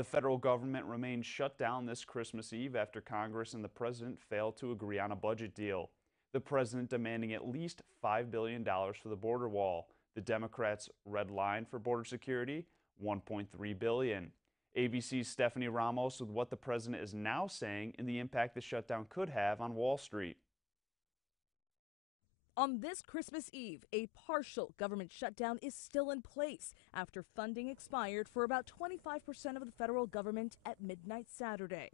The federal government remains shut down this Christmas Eve after Congress and the president failed to agree on a budget deal. The president demanding at least $5 billion for the border wall. The Democrats' red line for border security, $1.3 billion. ABC's Stephanie Ramos with what the president is now saying and the impact the shutdown could have on Wall Street. On this Christmas Eve, a partial government shutdown is still in place after funding expired for about 25% of the federal government at midnight Saturday.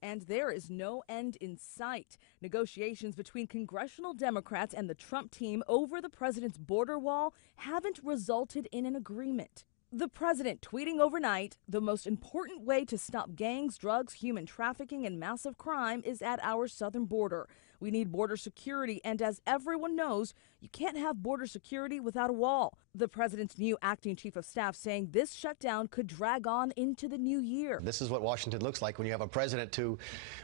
And there is no end in sight. Negotiations between congressional Democrats and the Trump team over the president's border wall haven't resulted in an agreement. The president tweeting overnight, "The most important way to stop gangs, drugs, human trafficking, and massive crime is at our southern border. We need border security, and as everyone knows, you can't have border security without a wall." The president's new acting chief of staff saying this shutdown could drag on into the new year. This is what Washington looks like when you have a president who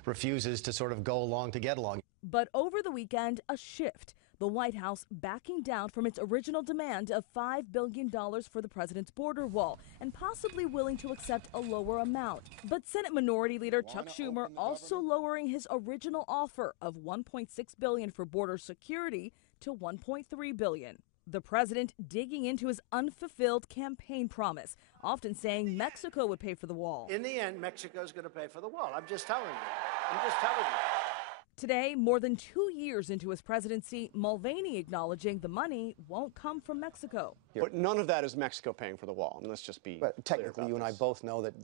refuses to sort of go along to get along. But over the weekend, a shift. The White House backing down from its original demand of $5 billion for the president's border wall and possibly willing to accept a lower amount. But Senate Minority Leader Chuck Schumer also lowering his original offer of $1.6 billion for border security to $1.3 billion. The president digging into his unfulfilled campaign promise, often saying Mexico would pay for the wall. In the end, Mexico's going to pay for the wall. I'm just telling you. I'm just telling you. Today, more than 2 years into his presidency, Mulvaney acknowledging the money won't come from Mexico. But none of that is Mexico paying for the wall. I mean, let's just be But technically, you and I both know that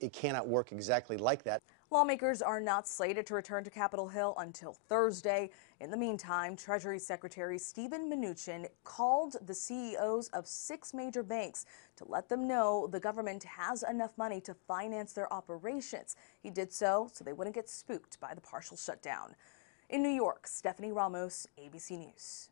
it cannot work exactly like that. Lawmakers are not slated to return to Capitol Hill until Thursday. In the meantime, Treasury Secretary Steven Mnuchin called the CEOs of 6 major banks to let them know the government has enough money to finance their operations. He did so they wouldn't get spooked by the partial shutdown. In New York, Stephanie Ramos, ABC News.